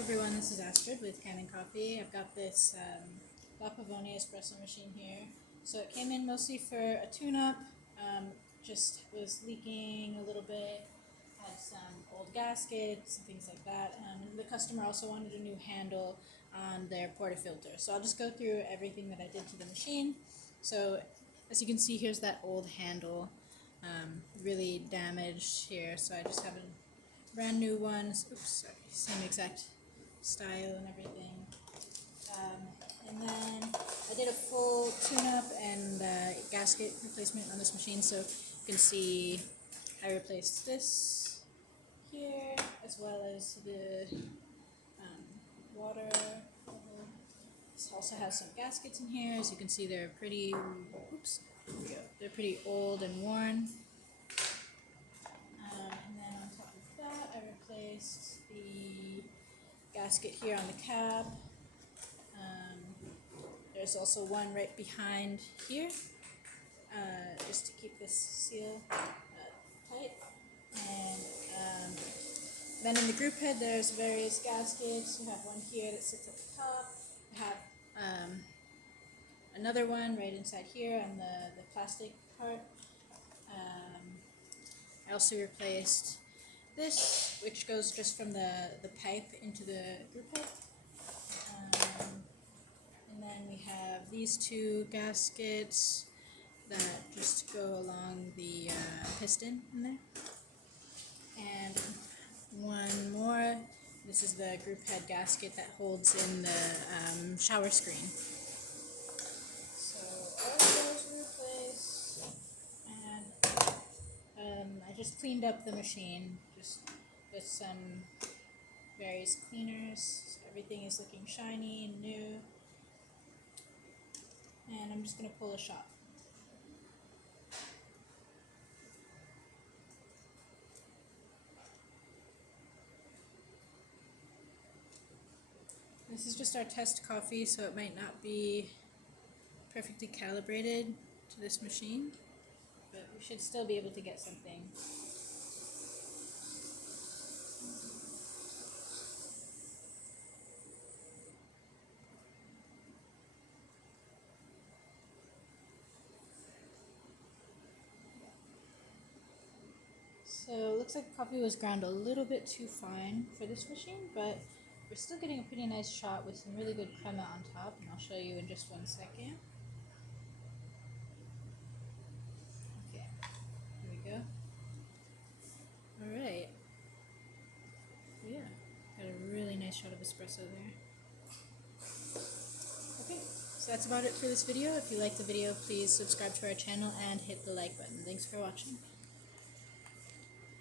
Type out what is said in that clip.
everyone, this is Astrid with Kanen Coffee. I've got this Pavoni espresso machine here. So it came in mostly for a tune-up, just was leaking a little bit, had some old gaskets and things like that. And the customer also wanted a new handle on their portafilter. So I'll just go through everything that I did to the machine. So as you can see, here's that old handle, really damaged here. So I just have a brand new ones, same exact style and everything. And then I did a full tune-up and gasket replacement on this machine, so you can see I replaced this here as well as the water. This also has some gaskets in here. As you can see, they're pretty, they're pretty old and worn. And then on top of that, I replaced the gasket here on the cab. There's also one right behind here, just to keep this seal tight. And then in the group head, there's various gaskets. You have one here that sits at the top. You have another one right inside here on the plastic part. I also replaced this, which goes just from the pipe into the group head. And then we have these two gaskets that just go along the piston in there. And one more. This is the group head gasket that holds in the shower screen. So all of those were replaced. And I just cleaned up the machine just with some various cleaners. So everything is looking shiny and new. And I'm just going to pull a shot. This is just our test coffee, so it might not be perfectly calibrated to this machine, but we should still be able to get something. So it looks like the coffee was ground a little bit too fine for this machine, but we're still getting a pretty nice shot with some really good crema on top, and I'll show you in just 1 second. Okay, here we go. Alright. Yeah, got a really nice shot of espresso there. Okay, so that's about it for this video. If you liked the video, please subscribe to our channel and hit the like button. Thanks for watching.